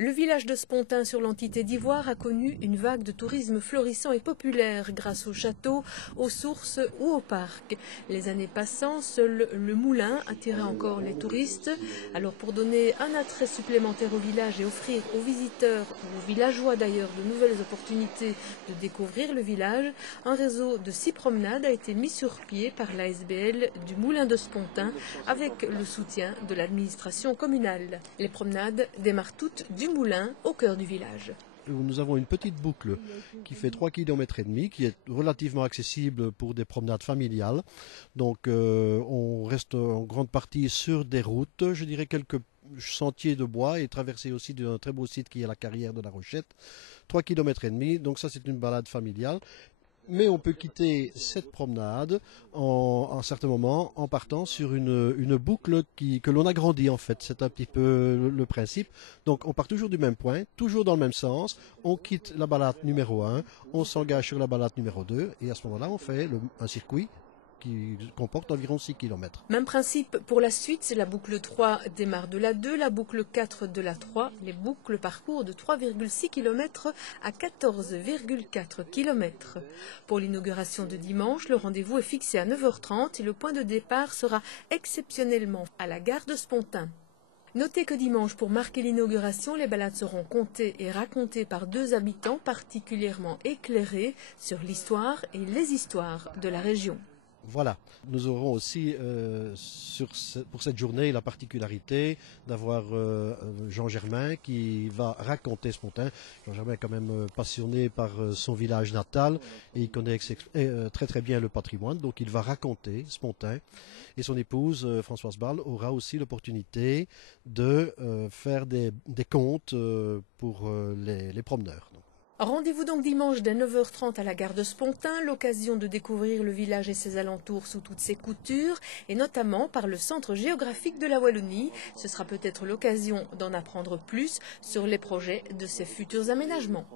Le village de Spontin sur l'entité d'Ivoire a connu une vague de tourisme florissant et populaire grâce aux châteaux, aux sources ou aux parcs. Les années passant, seul le moulin attirait encore les touristes. Alors pour donner un attrait supplémentaire au village et offrir aux visiteurs ou aux villageois d'ailleurs de nouvelles opportunités de découvrir le village, un réseau de 6 promenades a été mis sur pied par l'ASBL du Moulin de Spontin avec le soutien de l'administration communale. Les promenades démarrent toutes du moulin au cœur du village. Nous avons une petite boucle qui fait 3,5 km, qui est relativement accessible pour des promenades familiales. Donc on reste en grande partie sur des routes, je dirais quelques sentiers de bois et traversé aussi d'un très beau site qui est la carrière de la Rochette. 3,5 km, donc ça c'est une balade familiale. Mais on peut quitter cette promenade à un certain moment en partant sur une boucle que l'on agrandit en fait. C'est un petit peu le principe. Donc on part toujours du même point, toujours dans le même sens. On quitte la balade numéro 1, on s'engage sur la balade numéro 2 et à ce moment-là on fait un circuit qui comporte environ 6 km. Même principe pour la suite, la boucle 3 démarre de la 2, la boucle 4 de la 3, les boucles parcourent de 3,6 km à 14,4 km. Pour l'inauguration de dimanche, le rendez-vous est fixé à 9h30 et le point de départ sera exceptionnellement à la gare de Spontin. Notez que dimanche, pour marquer l'inauguration, les balades seront comptées et racontées par 2 habitants particulièrement éclairés sur l'histoire et les histoires de la région. Voilà, nous aurons aussi pour cette journée la particularité d'avoir Jean Germain qui va raconter Spontin. Jean Germain est quand même passionné par son village natal et il connaît très très bien le patrimoine, donc il va raconter Spontin. Et son épouse Françoise Ball aura aussi l'opportunité de faire des contes pour les promeneurs. Rendez-vous donc dimanche dès 9h30 à la gare de Spontin, l'occasion de découvrir le village et ses alentours sous toutes ses coutures, et notamment par le Centre géographique de la Wallonie. Ce sera peut-être l'occasion d'en apprendre plus sur les projets de ses futurs aménagements.